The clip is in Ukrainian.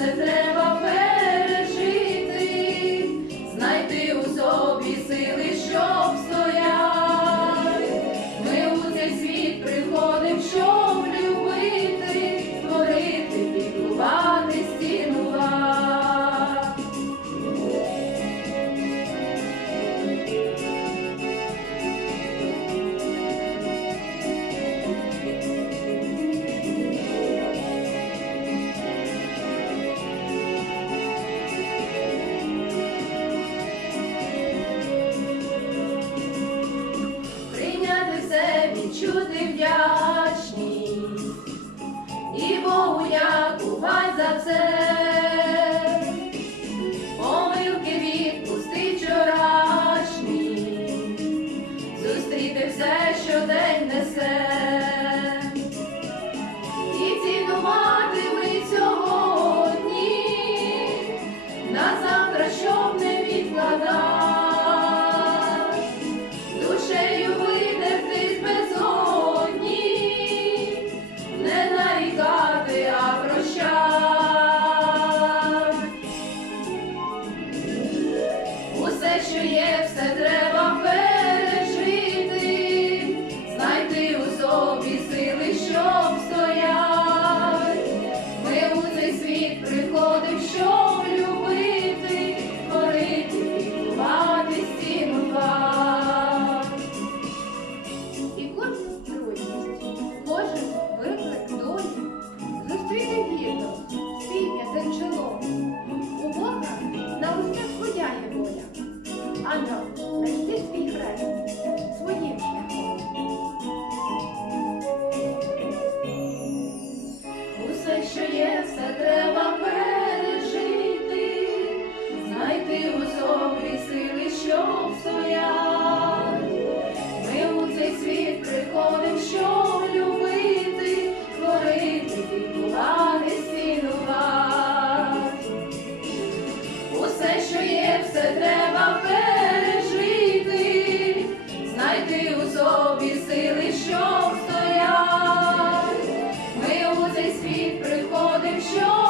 September. світ приходив що.